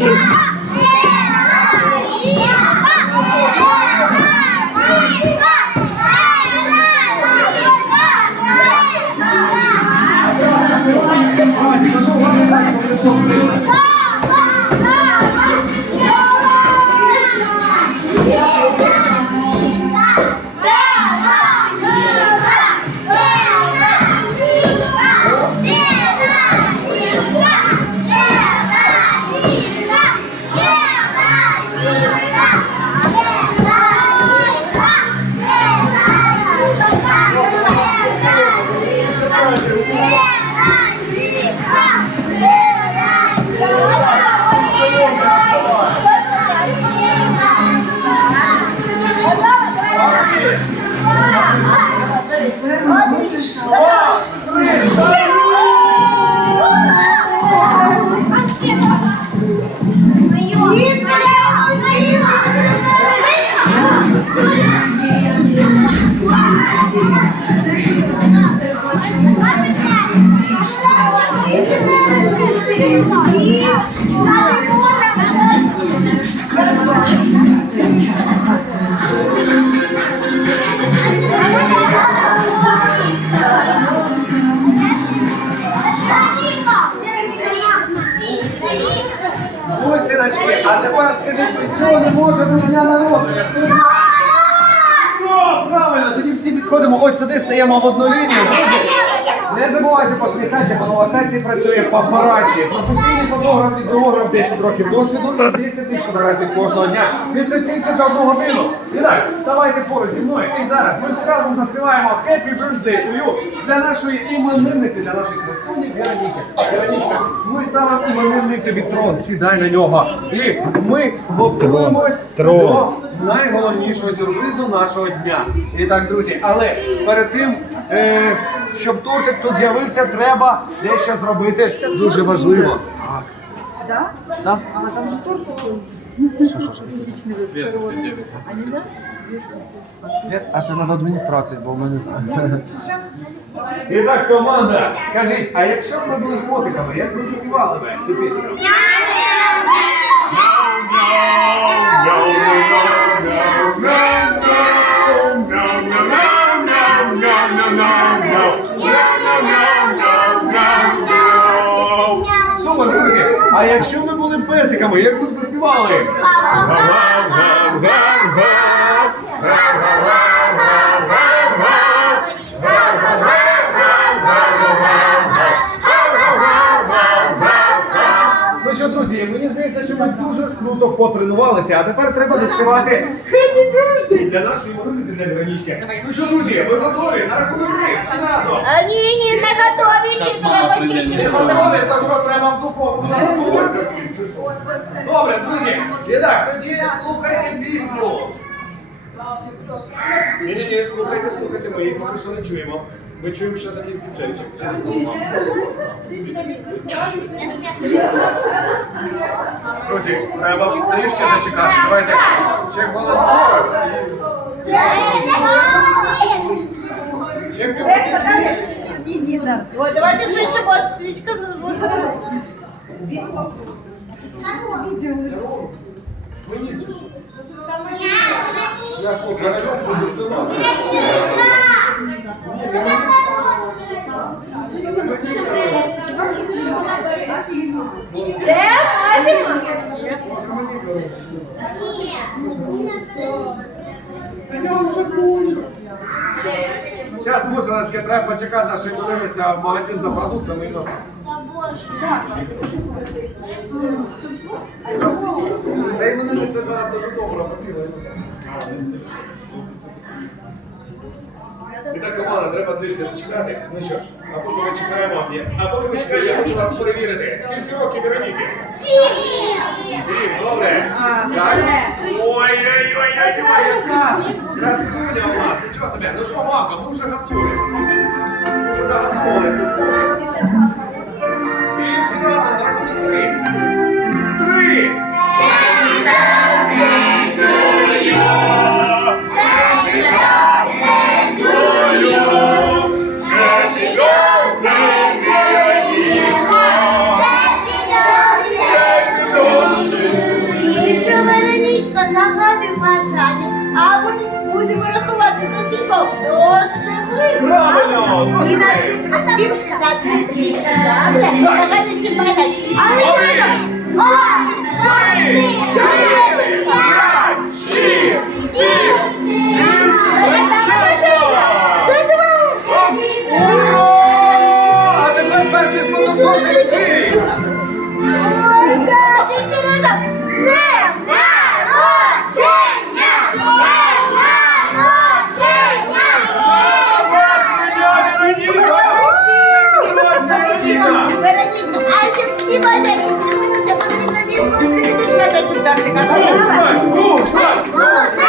Thank you. Ні, А тепер скажіть, що не може бути дня народження? Хто знає? О, правильно, тоді всі підходимо ось сюди, стаємо в одну лінію. Друзі, не забувайте посміхатися, бо на локації працює папараці. Професійний фотограф, відеограф, 10 років досвіду і 10 тисяч фотографій кожного дня. Він це тільки за одну годину. І так, вставайте поруч зі мною. І зараз ми всі разом заспіваємо Happy Birthday to you для нашої іменинниці, для нашої красуні Вероніки. Веронічка, ми ставимо іменинник тобі трон, сідай на нього. І ми готуємось до найголовнішого сюрпризу нашого дня. І так, друзі, але перед тим, е, щоб тортик тут з'явився, треба дещо зробити дуже важливо. Да? Да? А там же торт такой. Свет, Свет, а це надо адміністрації, бо ми не знаємо. І так, команда, скажіть, а якщо б ми були котиками, як ви співали би цю пісню? А якщо ми були песиками, як ви б заспівали? Ну що, друзі, мені здається, що ми дуже круто потренувалися, а тепер треба заспівати Happy для нашої молитися для гранічки. Ну що, друзі, ви готові? На рахунок три, всі разом. А, Ні, ні, не готові ще треба ще Не ще. готові, то що треба в духовку наготуватися всім, чи що? Добре, друзі, і так, тоді слухайте пісню. Ні, ні, ні, слухайте, слухайте, ми її поки що не чуємо. Ми чуємо, що за діджейчик. Друзі, треба трішки зачекати. Давайте ще хвилин 40. Ще хвилин. Ой, давайте швидше, бо свічка. Мені чи що? Я що, гаражок буду села? Де можемо? Може мені Зараз мусилось, треба почекати наші подивитися в магазин за продуктами і носити. Та й мене це зараз дуже добре попіло. І так, команда, треба трішки зачекати. Ну що ж, а поки ми чекаємо, а поки ми чекаємо, я хочу вас перевірити. Скільки років Вероніки? Сім, добре. Так. Ой-ой-ой-ой-ой. Красуня у нас, нічого собі. Ну що, мамка, ми вже готові. Бажання, а ми будемо рахувати до скількох? До семи. Правильно, до семи. сім- а сім сказати свічка, добре? Загадуй всі бажання. А ми всі разом. Один, два, три, всі бажання здійснилися, потрібно відпустити до шматочок тортика. Кусай, кусай. Кусай,